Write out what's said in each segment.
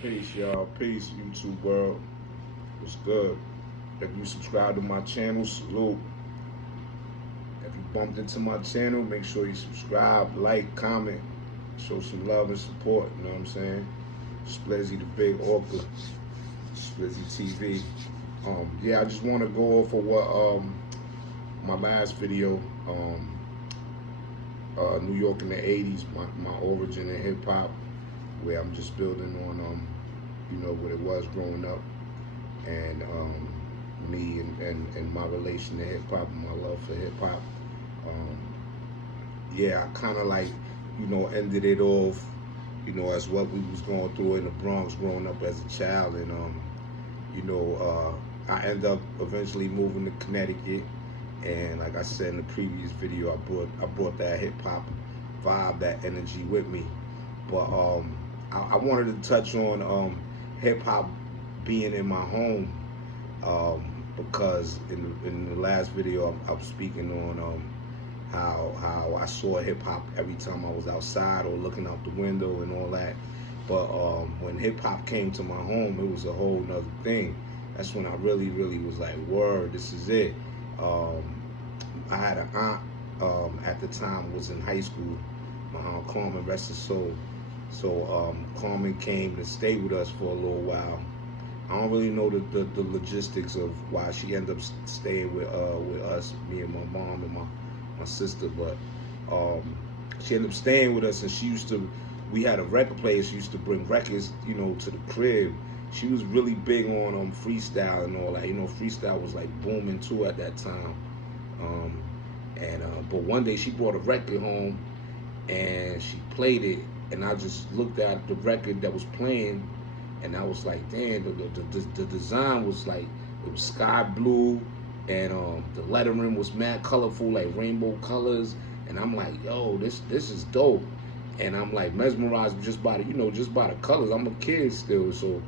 Peace, y'all. Peace, YouTube world. What's good? If you subscribe to my channel, salute. If you bumped into my channel, make sure you subscribe, like, comment, show some love and support. You know what I'm saying? Splizzy the Big Orca, Splizzy TV. Yeah, I just want to go off of what my last video, New York in the '80s, my origin in hip hop, where I'm just building on what it was growing up, and me and my relation to hip hop and my love for hip hop. Yeah, I kind of like ended it off as what we was going through in the Bronx growing up as a child, and I end up eventually moving to Connecticut, and like I said in the previous video, I brought that hip hop vibe, that energy with me. But I wanted to touch on hip hop being in my home, because in the last video I was speaking on how I saw hip hop every time I was outside or looking out the window and all that. But when hip hop came to my home, it was a whole nother thing. That's when I really was like, word, this is it. I had an aunt at the time, was in high school, my aunt Carmen, rest her soul. So Carmen came to stay with us for a little while. I don't really know the logistics of why she ended up staying with us, me and my mom and my sister, but she ended up staying with us, and we had a record player. She used to bring records, to the crib. She was really big on freestyle and all that. Freestyle was like booming too at that time. But one day she brought a record home and she played it, and I just looked at the record that was playing, and I was like, damn, the design was like, it was sky blue, and the lettering was mad colorful, like rainbow colors, and I'm like, yo, this is dope. And I'm like mesmerized just by the colors. I'm a kid still, so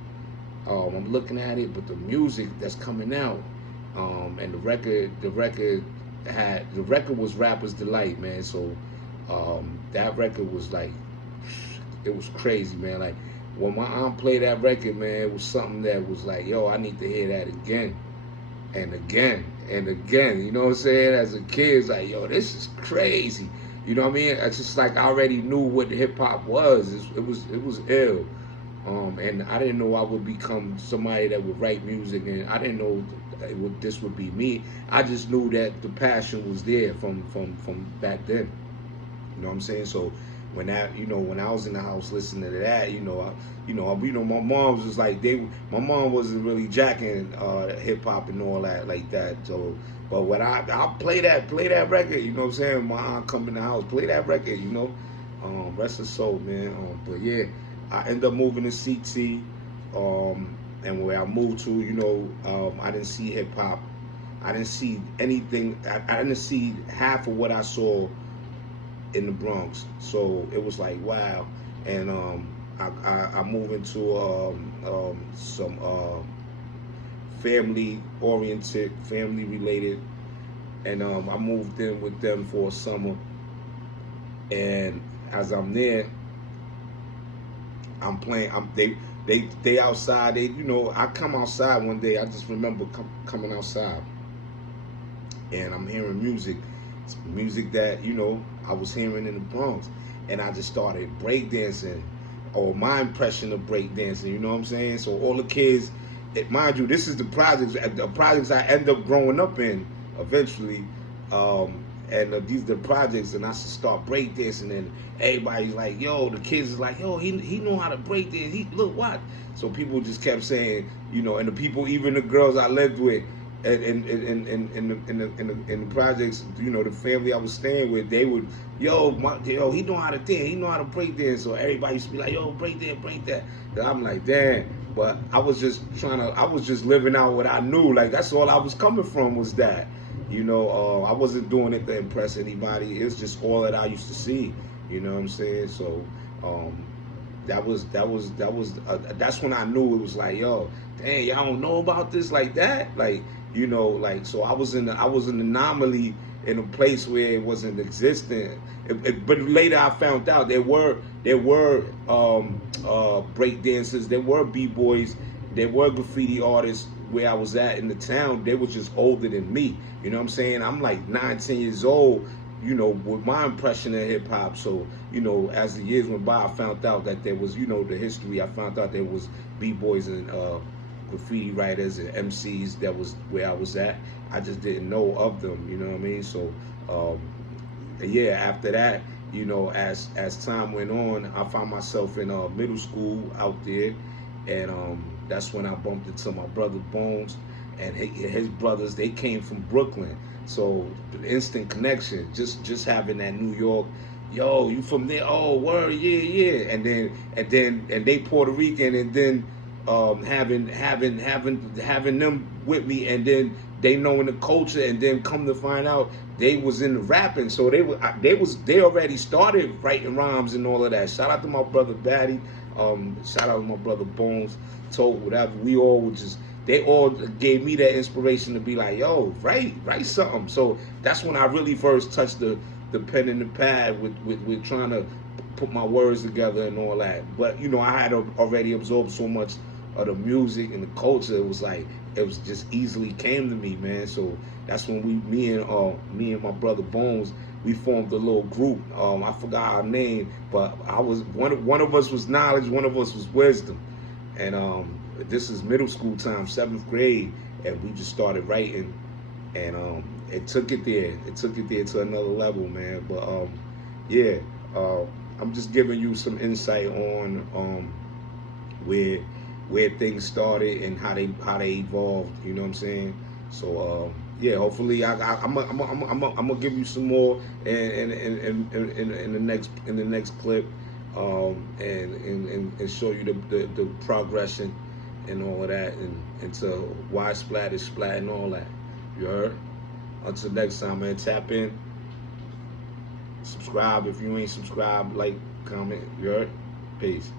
I'm looking at it, but the music that's coming out, and the record was Rapper's Delight, man. So that record was like, it was crazy, man. Like when my aunt played that record, man, it was something that was like, yo, I need to hear that again and again and again. You know what I'm saying? As a kid, it's like, yo, this is crazy. You know what I mean? It's just like I already knew what hip hop was. It was ill. And I didn't know I would become somebody that would write music, and I didn't know this would be me. I just knew that the passion was there from back then. You know what I'm saying? So when I was in the house listening to that, my mom was just like, my mom wasn't really jacking hip hop and all that like that. So, but when I play that record, you know what I'm saying? My aunt come in the house, play that record, rest her soul, man. But yeah, I ended up moving to CT, and where I moved to, I didn't see hip hop. I didn't see anything. I didn't see half of what I saw in the Bronx. So it was like, wow. And I moved into some family-oriented, family-related, and I moved in with them for a summer. And as I'm there, I'm playing. They outside. I come outside one day. I just remember coming outside, and I'm hearing music. It's music that I was hearing in the Bronx, and I just started breakdancing, or my impression of breakdancing. You know what I'm saying? So all the kids, mind you, this is the projects I end up growing up in eventually. And these are the projects, and I should start breakdancing, and everybody's like, yo, the kids is like, yo, he know how to breakdance. He look what? So people just kept saying, and the people, even the girls I lived with, in the projects, the family I was staying with, they would, yo, he know how to dance, he know how to breakdance. So everybody used to be like, yo, break that. And I'm like, damn. But I was just living out what I knew. Like that's all I was coming from was that. I wasn't doing it to impress anybody. It's just all that I used to see. You know what I'm saying? So that's when I knew it was like, yo, dang, y'all don't know about this like that, like so I was an anomaly in a place where it wasn't existent. But later I found out there were break dancers, there were b-boys, there were graffiti artists where I was at in the town. They were just older than me. You know what I'm saying? I'm like 9, 10 years old, you know, with my impression of hip hop. So, you know, as the years went by, I found out that there was, you know, the history. I found out there was b-boys and graffiti writers and MCs. That was where I was at. I just didn't know of them. You know what I mean? So, um, yeah. After that, you know, as time went on, I found myself in middle school out there, and that's when I bumped into my brother Bones and his brothers. They came from Brooklyn, so instant connection. Just having that New York, yo, you from there? Oh, word, yeah, yeah. And they Puerto Rican, and then having them with me, and then they knowing the culture, and then come to find out they was in the rapping, so they already started writing rhymes and all of that. Shout out to my brother Batty, shout out to my brother Bones, Told, whatever. We all were just, they all gave me that inspiration to be like, yo, write something. So that's when I really first touched the pen and the pad with trying to put my words together and all that. But you know, I had already absorbed so much of the music and the culture. It was like, it was just easily came to me, man. So that's when me and my brother Bones, we formed a little group. I forgot our name, but I was one of us was knowledge, one of us was wisdom, and this is middle school time, 7th grade, and we just started writing, and it took it there. It took it there to another level, man. But yeah, I'm just giving you some insight on where things started and how they evolved. You know what I'm saying? So yeah, hopefully I'm gonna give you some more in the next clip, and show you the progression and all of that, and to why splat is splat and all that. You heard? Until next time, man. Tap in, subscribe if you ain't subscribed, like, comment. You heard? Peace.